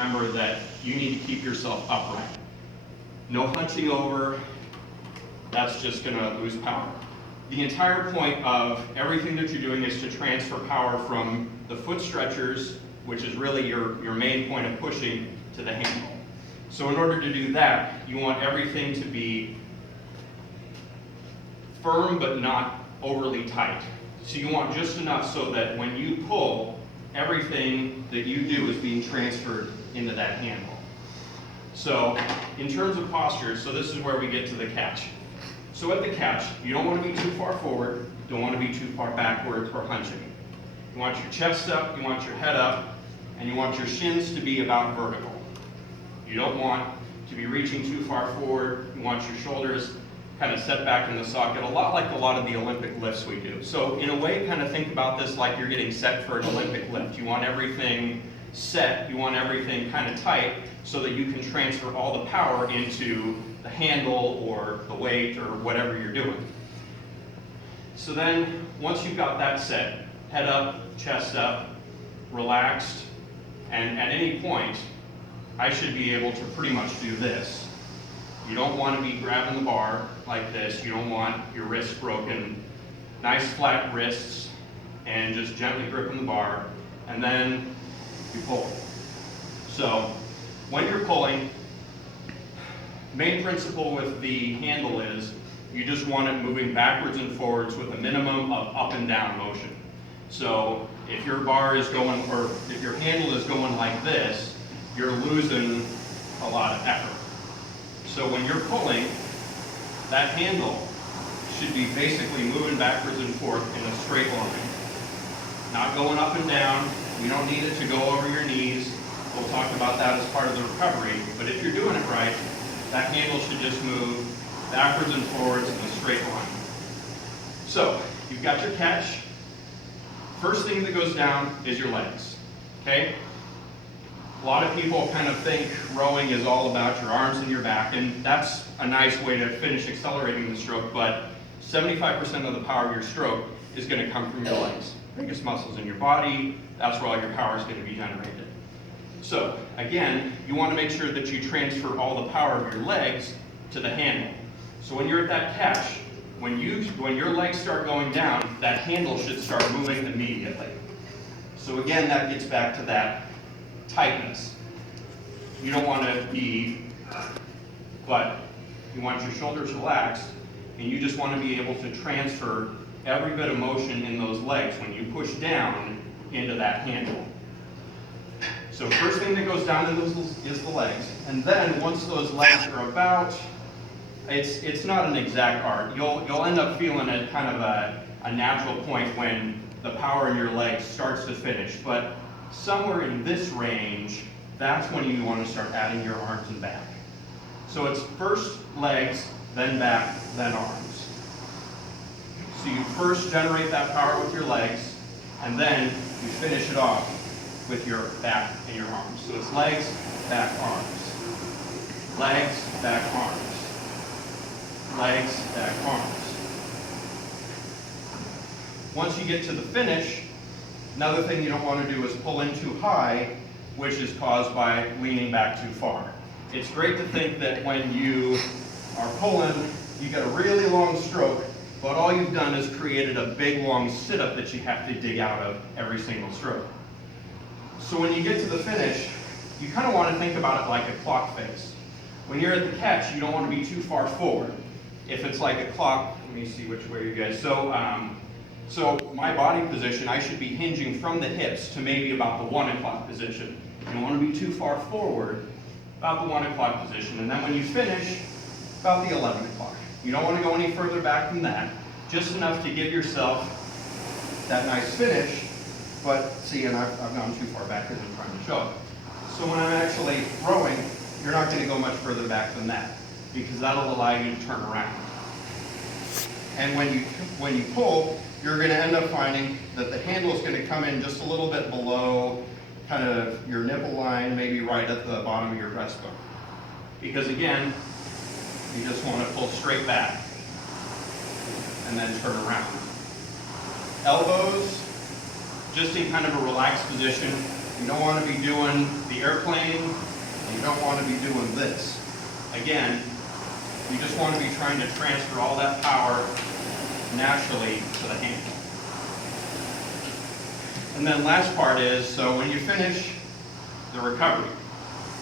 remember that you need to keep yourself upright. No hunching over, that's just gonna lose power. The entire point of everything that you're doing is to transfer power from the foot stretchers, which is really your main point of pushing, to the handle. So in order to do that, you want everything to be firm but not overly tight. So you want just enough so that when you pull, everything that you do is being transferred into that handle. So in terms of posture, so this is where we get to the catch. So at the catch, you don't want to be too far forward, don't want to be too far backward or hunching. You want your chest up, you want your head up, and you want your shins to be about vertical. You don't want to be reaching too far forward. You want your shoulders kind of set back in the socket, a lot like a lot of the Olympic lifts we do. So in a way, kind of think about this like you're getting set for an Olympic lift. You want everything set, you want everything kind of tight so that you can transfer all the power into the handle or the weight or whatever you're doing. So then, once you've got that set, head up, chest up, relaxed, and at any point, I should be able to pretty much do this. You don't want to be grabbing the bar like this. You don't want your wrists broken. Nice flat wrists, and just gently gripping the bar, and then you pull. So when you're pulling, main principle with the handle is you just want it moving backwards and forwards with a minimum of up and down motion. So if your bar is going, or if your handle is going like this, you're losing a lot of effort. So when you're pulling, that handle should be basically moving backwards and forth in a straight line. Not going up and down. You don't need it to go over your knees. We'll talk about that as part of the recovery. But if you're doing it right, that handle should just move backwards and forwards in a straight line. So you've got your catch. First thing that goes down is your legs, okay? A lot of people kind of think rowing is all about your arms and your back, and that's a nice way to finish accelerating the stroke, but 75% of the power of your stroke is going to come from your legs. Biggest muscles in your body, that's where all your power is going to be generated. So again, you want to make sure that you transfer all the power of your legs to the handle. So when you're at that catch, when your legs start going down, that handle should start moving immediately. So again, that gets back to that tightness. You don't want to be, but you want your shoulders relaxed, and you just want to be able to transfer every bit of motion in those legs when you push down into that handle. So first thing that goes down is the legs, and then once those legs are about, it's not an exact art. You'll end up feeling it kind of a natural point when the power in your legs starts to finish, but somewhere in this range, that's when you want to start adding your arms and back. So it's first legs, then back, then arms. So you first generate that power with your legs, and then you finish it off with your back and your arms. So it's legs, back, arms. Legs, back, arms. Legs, back, arms. Once you get to the finish, another thing you don't want to do is pull in too high, which is caused by leaning back too far. It's great to think that when you are pulling, you get a really long stroke, but all you've done is created a big long sit-up that you have to dig out of every single stroke. So when you get to the finish, you kind of want to think about it like a clock face. When you're at the catch, you don't want to be too far forward. If it's like a clock, let me see which way you guys. So my body position, I should be hinging from the hips to maybe about the 1 o'clock position. You don't want to be too far forward, about the 1 o'clock position. And then when you finish, about the 11 o'clock. You don't want to go any further back than that, just enough to give yourself that nice finish. But see, and I've gone too far back because I'm trying to show it. So when I'm actually rowing, you're not going to go much further back than that, because that'll allow you to turn around. And when you pull, you're going to end up finding that the handle is going to come in just a little bit below kind of your nipple line, maybe right at the bottom of your breastbone. Because again, you just want to pull straight back and then turn around. Elbows, just in kind of a relaxed position. You don't want to be doing the airplane. You don't want to be doing this. Again, you just want to be trying to transfer all that power naturally to the hand. And then last part is, so when you finish the recovery.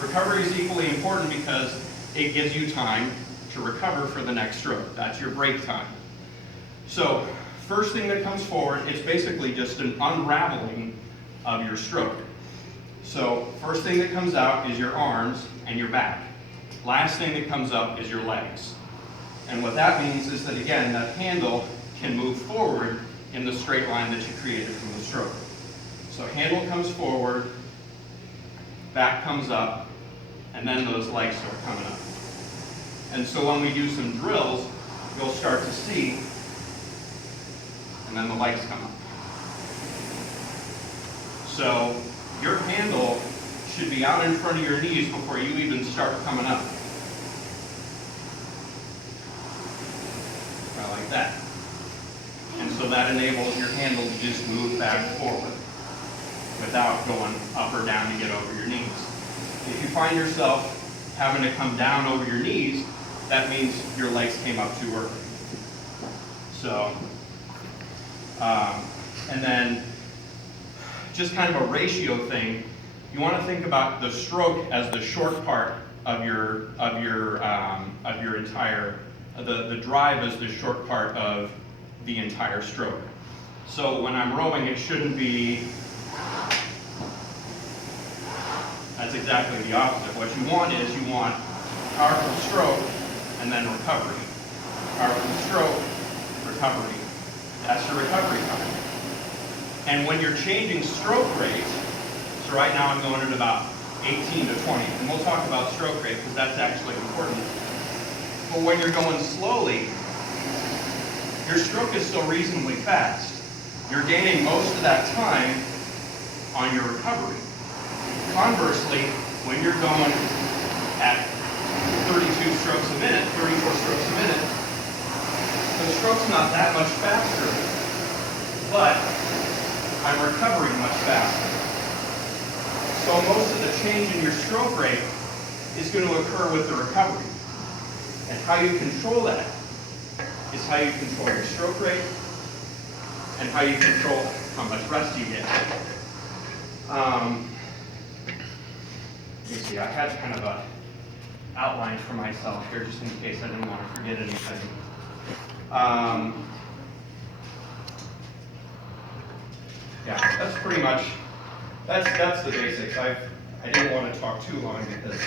Recovery is equally important because it gives you time to recover for the next stroke. That's your break time. So first thing that comes forward, it's basically just an unraveling of your stroke. So first thing that comes out is your arms and your back. Last thing that comes up is your legs. And what that means is that, again, that handle can move forward in the straight line that you created from the stroke. So handle comes forward, back comes up, and then those legs start coming up. And so when we do some drills, you'll start to see, and then the legs come up. So your handle should be out in front of your knees before you even start coming up. Right, like that. And so that enables your handle to just move back forward without going up or down to get over your knees. If you find yourself having to come down over your knees, that means your legs came up too early. So, and then just kind of a ratio thing, you want to think about the stroke as the short part of your entire, the drive is the short part of the entire stroke. So when I'm rowing, it shouldn't be, that's exactly the opposite. What you want is you want powerful stroke and then recovery. Powerful stroke, recovery. That's your recovery time. And when you're changing stroke rate, so right now I'm going at about 18 to 20, and we'll talk about stroke rate because that's actually important. But when you're going slowly, your stroke is still reasonably fast. You're gaining most of that time on your recovery. Conversely, when you're going at 32 strokes a minute, 34 strokes a minute, the stroke's not that much faster, but I'm recovering much faster. So most of the change in your stroke rate is going to occur with the recovery. And how you control that is how you control your stroke rate and how you control how much rest you get. Let me see, I had kind of a outline for myself here just in case I didn't want to forget anything. Yeah, that's pretty much, that's the basics. I didn't want to talk too long because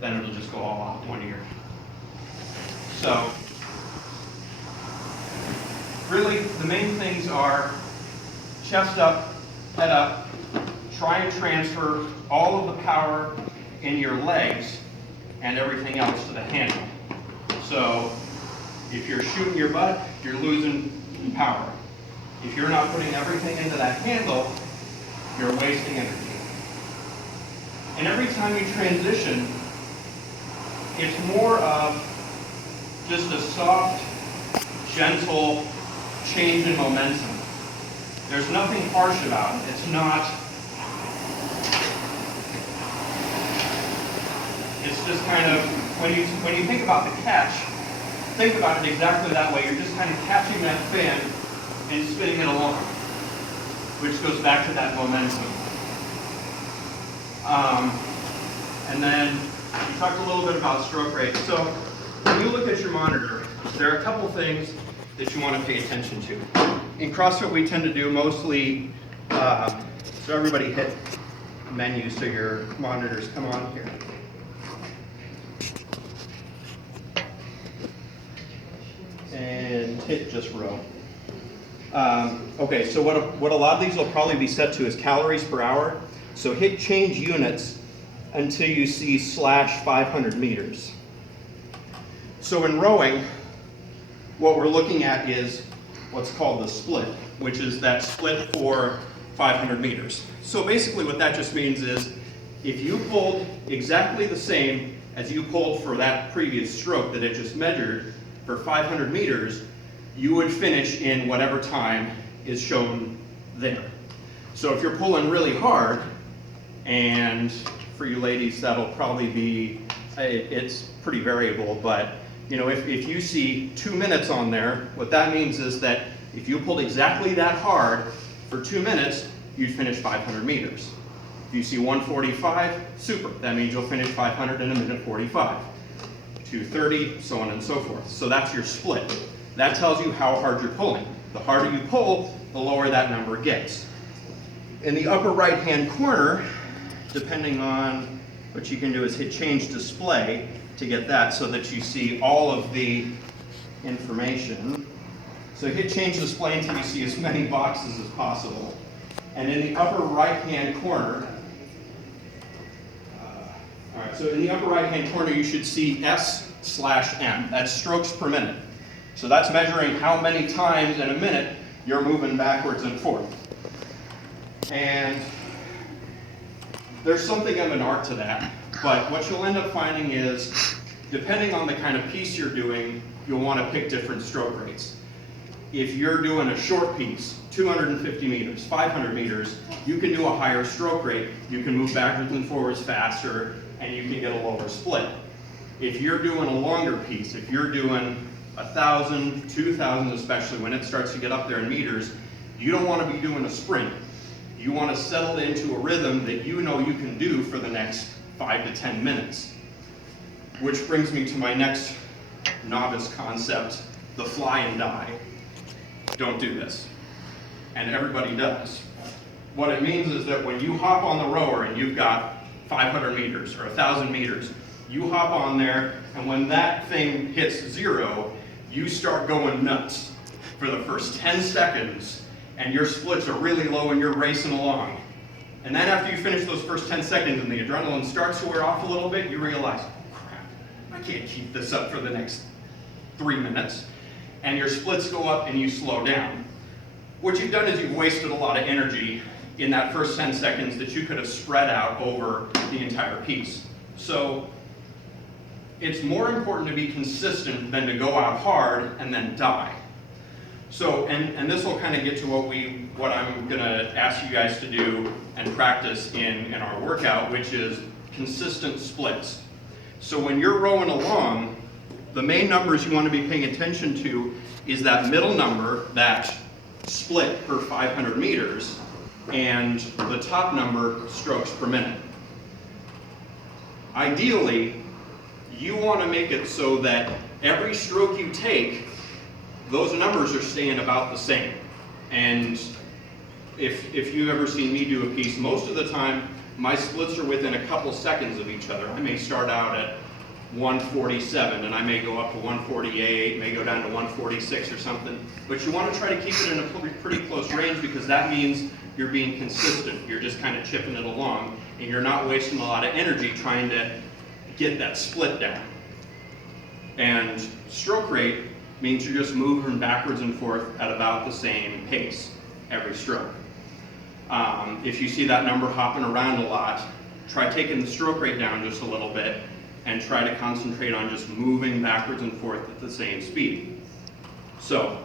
then it'll just go all out one ear. So, really the main things are chest up, head up, try and transfer all of the power in your legs and everything else to the handle. So, if you're shooting your butt, you're losing power. If you're not putting everything into that handle, you're wasting energy. And every time you transition, it's more of just a soft, gentle change in momentum. There's nothing harsh about it. It's not, it's just kind of, when you think about the catch, think about it exactly that way. You're just kind of catching that fin and spinning it along, which goes back to that momentum. And then we talked a little bit about stroke rate. So when you look at your monitor, there are a couple things that you want to pay attention to. In CrossFit, we tend to do mostly, so everybody hit menu so your monitors come on here. And hit just row. Okay, so what a lot of these will probably be set to is calories per hour. So hit change units until you see /500 meters. So in rowing, what we're looking at is what's called the split, which is that split for 500 meters. So basically what that just means is if you pulled exactly the same as you pulled for that previous stroke that it just measured for 500 meters, you would finish in whatever time is shown there. So if you're pulling really hard, And for you ladies, that'll probably be, it's pretty variable, but you know, if you see 2 minutes on there, what that means is that if you pulled exactly that hard for 2 minutes, you'd finish 500 meters. If you see 145, super. That means you'll finish 500 in a minute 45. 230, so on and so forth. So that's your split. That tells you how hard you're pulling. The harder you pull, the lower that number gets. In the upper right-hand corner, depending on what you can do is hit change display to get that so that you see all of the information. So hit change display until you see as many boxes as possible. And in the upper right-hand corner, all right, so in the upper right-hand corner, you should see S/M. That's strokes per minute. So that's measuring how many times in a minute you're moving backwards and forth. And there's something of an art to that, but what you'll end up finding is, depending on the kind of piece you're doing, you'll want to pick different stroke rates. If you're doing a short piece, 250 meters, 500 meters, you can do a higher stroke rate. You can move backwards and forwards faster, and you can get a lower split. If you're doing a longer piece, if you're doing 1,000, 2,000, especially when it starts to get up there in meters, you don't want to be doing a sprint. You want to settle into a rhythm that you know you can do for the next 5 to 10 minutes. Which brings me to my next novice concept, the fly and die. Don't do this. And everybody does. What it means is that when you hop on the rower and you've got 500 meters or 1,000 meters, you hop on there, and when that thing hits 0, you start going nuts for the first 10 seconds, and your splits are really low and you're racing along. And then after you finish those first 10 seconds and the adrenaline starts to wear off a little bit, you realize, oh crap, I can't keep this up for the next 3 minutes. And your splits go up and you slow down. What you've done is you've wasted a lot of energy in that first 10 seconds that you could have spread out over the entire piece. So it's more important to be consistent than to go out hard and then die. So, and this will kind of get to what I'm going to ask you guys to do and practice in our workout, which is consistent splits. So when you're rowing along, the main numbers you want to be paying attention to is that middle number, that split per 500 meters, and the top number, strokes per minute. Ideally, you want to make it so that every stroke you take, those numbers are staying about the same. And if you've ever seen me do a piece, most of the time, my splits are within a couple seconds of each other. I may start out at 147, and I may go up to 148, may go down to 146 or something. But you want to try to keep it in a pretty close range, because that means you're being consistent. You're just kind of chipping it along, and you're not wasting a lot of energy trying to get that split down. And stroke rate means you're just moving backwards and forth at about the same pace every stroke. If you see that number hopping around a lot, try taking the stroke rate down just a little bit and try to concentrate on just moving backwards and forth at the same speed. So,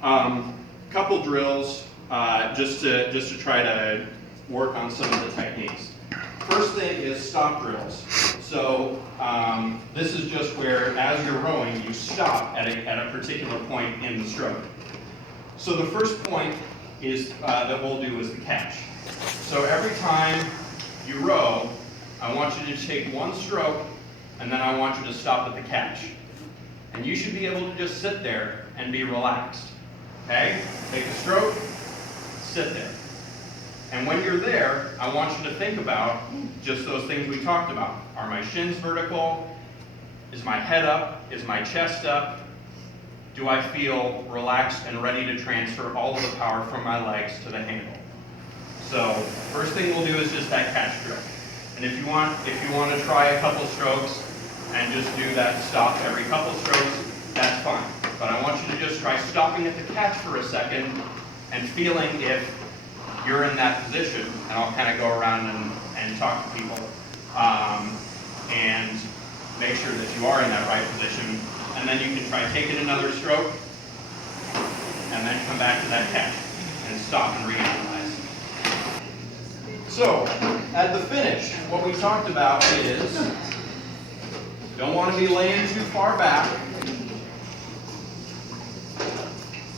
couple drills just to try to work on some of the techniques. First thing is stop drills. So this is just where, as you're rowing, you stop at a particular point in the stroke. So the first point is that we'll do is the catch. So every time you row, I want you to take one stroke, and then I want you to stop at the catch. And you should be able to just sit there and be relaxed. Okay? Take a stroke, sit there. And when you're there, I want you to think about just those things we talked about. Are my shins vertical? Is my head up? Is my chest up? Do I feel relaxed and ready to transfer all of the power from my legs to the handle? So first thing we'll do is just that catch drill. And if you want to try a couple strokes and just do that stop every couple strokes, that's fine. But I want you to just try stopping at the catch for a second and feeling if you're in that position. And I'll kind of go around and talk to people and make sure that you are in that right position. And then you can try taking another stroke and then come back to that catch and stop and reanalyze. So at the finish, what we talked about is, don't want to be laying too far back,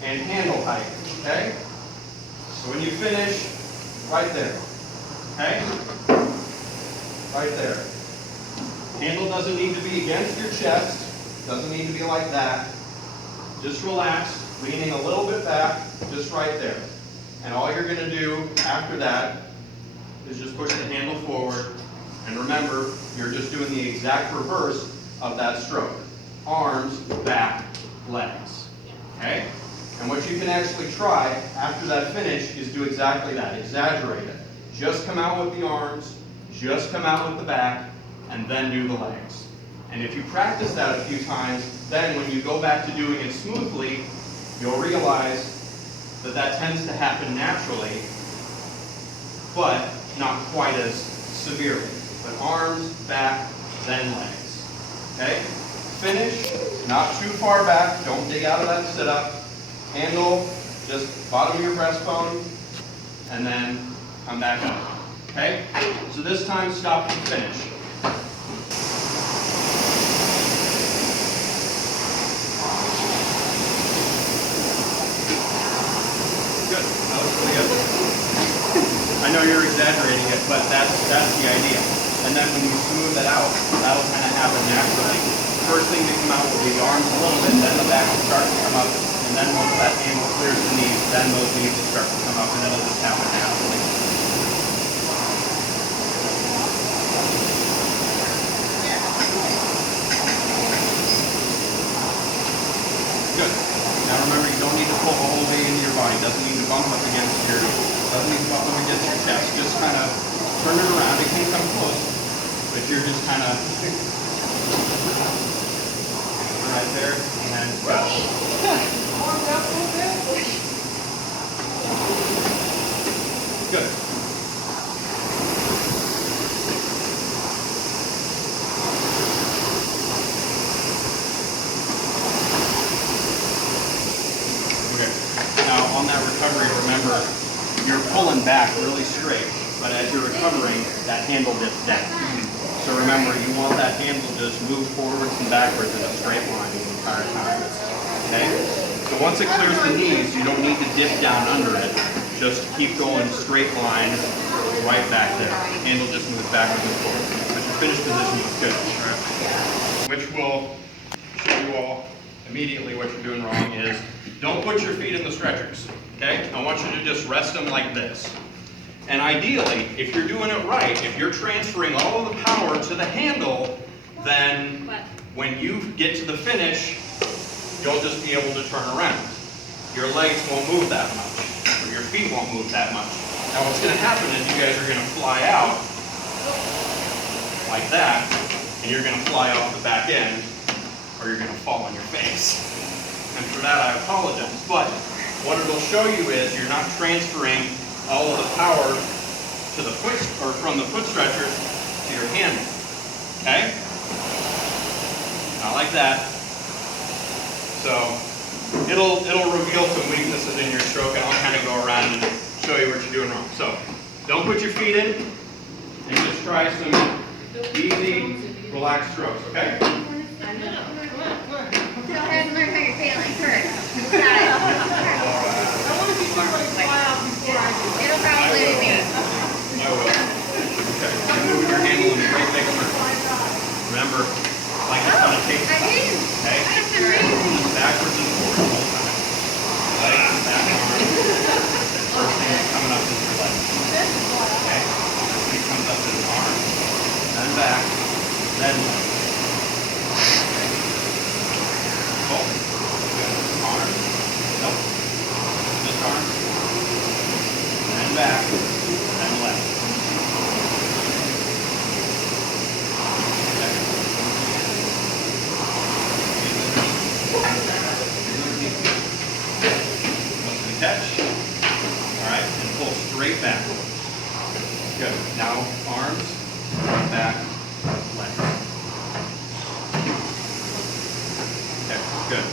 and handle height, okay? So when you finish, right there, okay? Right there. Handle doesn't need to be against your chest, doesn't need to be like that. Just relax, leaning a little bit back, just right there. And all you're going to do after that is just push the handle forward. And remember, you're just doing the exact reverse of that stroke. Arms, back, legs. Okay? And what you can actually try after that finish is do exactly that. Exaggerate it. Just come out with the arms, just come out with the back, and then do the legs. And if you practice that a few times, then when you go back to doing it smoothly, you'll realize that that tends to happen naturally, but not quite as severely. But arms, back, then legs. Okay? Finish, not too far back, don't dig out of that sit-up. Handle, just bottom of your breastbone, and then come back up. Okay? So this time, stop and finish. Good. That looks really good. I know you're exaggerating it, but that's the idea. And then when you smooth it out, that'll kind of happen naturally. First thing to come out will be the arms a little bit, then the back will start to come up, and then once that handle clears the knees, then those knees will start to come up, and it'll just happen naturally. Good. Now remember, you don't need to pull all the way into your body. It doesn't need to bump up against your, doesn't need to bump up against your chest. Just kind of turn it around. It can come close, but you're just kind of right there and go. Good. Okay. Now on that recovery, remember, you're pulling back really straight, but as you're recovering, that handle dips down. So remember, you want that handle to just move forwards and backwards in a straight line the entire time. Okay? So once it clears the knees, you don't need to dip down under it. Just keep going straight line right back there. Handle just moves backwards and forwards. But your finish position looks good. Right? Which will show you all immediately what you're doing wrong is, don't put your feet in the stretchers. Okay? I want you to just rest them like this. And ideally, if you're doing it right, if you're transferring all of the power to the handle, then when you get to the finish, you'll just be able to turn around. Your legs won't move that much, or your feet won't move that much. Now what's going to happen is you guys are going to fly out like that, and you're going to fly off the back end, or you're going to fall on your face. And for that, I apologize. But what it'll show you is you're not transferring all of the power to the foot, or from the foot stretchers to your handle. Okay? Not like that. So it'll reveal some weaknesses in your stroke, and I'll kind of go around and show you what you're doing wrong. So don't put your feet in, and just try some easy, relaxed strokes. Okay? Go ahead and learn how you're feeling first. Got it. It'll probably be. I will. Okay. You're moving your handle in a great big circle. Remember, like a ton of tape. Okay? That's amazing. Backwards and forwards all the time. Legs, back, arms. First thing that's coming up is your legs. Okay? It comes up as arms, then back, then legs. Oh. Good. Arms. Nope. Just arms. Then back, then left. Catch. All right, and pull straight back. Good. Now arms, back, legs. Okay, good.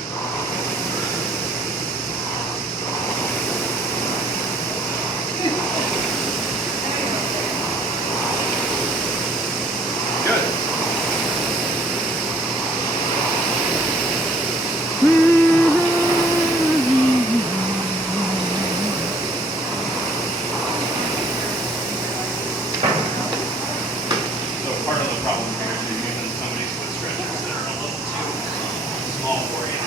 part of the problem here is you're using some of these foot stretchers that are a little too small for you.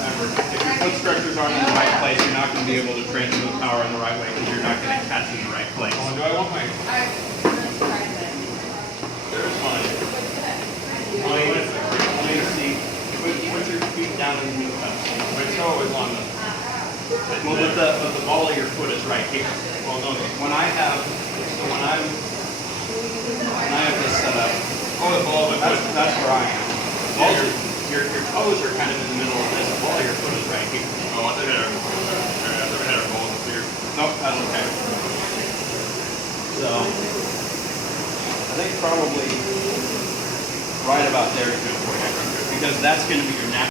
Remember, if your foot stretchers aren't in the right place, you're not going to be able to transfer the power in the right way because you're not going to catch in the right place. Oh, do I want my... There's mine. Let me see. Put your feet down in the knee cups. My toe is on the... Well, but the ball of your foot is right here. Well, no, When I have this set up, oh, the ball of the foot. that's where I am. Your toes are kind of in the middle of this. The ball of your foot is right here. Oh, I think I never had a ball in the finger. Nope, that's okay. So, I think probably right about there is good for you. Because that's going to be your natural.